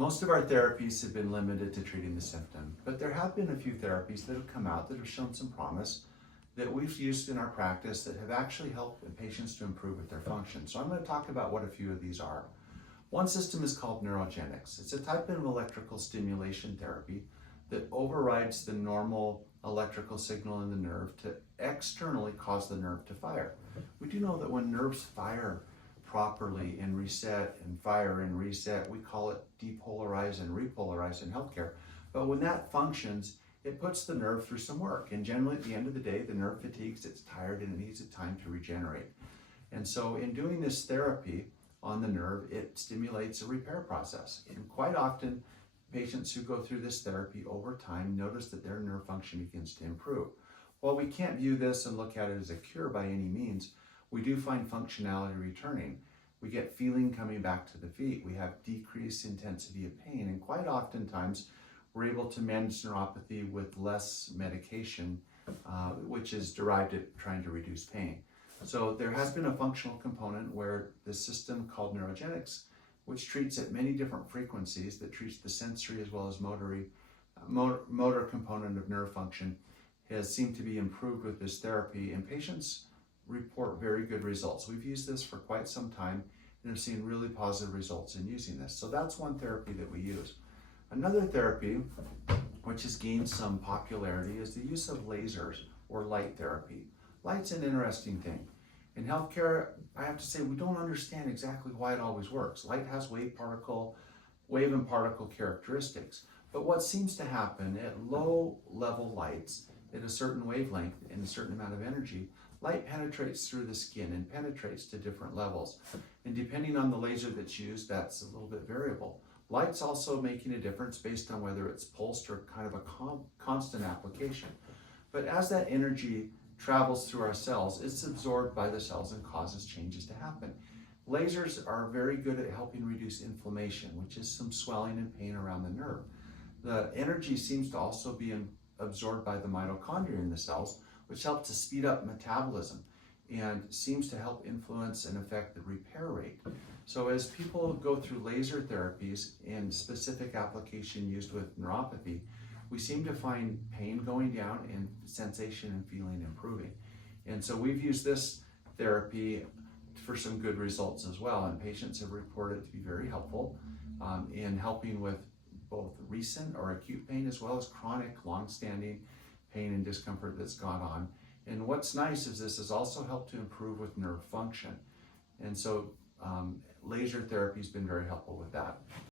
Most of our therapies have been limited to treating the symptom, but there have been a few therapies that have come out that have shown some promise that we've used in our practice that have actually helped patients to improve with their function. So I'm going to talk about what a few of these are. One system is called Neurogenics. It's a type of electrical stimulation therapy that overrides the normal electrical signal in the nerve to externally cause the nerve to fire. We do know that when nerves fire properly and reset and fire and reset, we call it depolarize and repolarize in healthcare. But when that functions, it puts the nerve through some work. And generally at the end of the day, the nerve fatigues, it's tired, and it needs time to regenerate. And so in doing this therapy on the nerve, it stimulates a repair process. And quite often, patients who go through this therapy over time notice that their nerve function begins to improve. While we can't view this and look at it as a cure by any means, we do find functionality returning. We get feeling coming back to the feet. We have decreased intensity of pain, and quite oftentimes we're able to manage neuropathy with less medication, which is derived at trying to reduce pain. So there has been a functional component where the system called Neurogenics, which treats at many different frequencies, that treats the sensory as well as motor component of nerve function, has seemed to be improved with this therapy, and patients report very good results. We've used this for quite some time and have seen really positive results in using this. So that's one therapy that we use. Another therapy, which has gained some popularity, is the use of lasers or light therapy. Light's an interesting thing. In healthcare, I have to say we don't understand exactly why it always works. Light has wave and particle characteristics. But what seems to happen at low level lights at a certain wavelength and a certain amount of energy, light penetrates through the skin and penetrates to different levels. And depending on the laser that's used, that's a little bit variable. Light's also making a difference based on whether it's pulsed or kind of a constant application. But as that energy travels through our cells, it's absorbed by the cells and causes changes to happen. Lasers are very good at helping reduce inflammation, which is some swelling and pain around the nerve. The energy seems to also be absorbed by the mitochondria in the cells, which helps to speed up metabolism and seems to help influence and affect the repair rate. So as people go through laser therapies in specific application used with neuropathy, we seem to find pain going down and sensation and feeling improving. And so we've used this therapy for some good results as well, and patients have reported it to be very helpful in helping with both recent or acute pain as well as chronic, long-standing pain and discomfort that's gone on. And what's nice is this has also helped to improve with nerve function. And so laser therapy has been very helpful with that.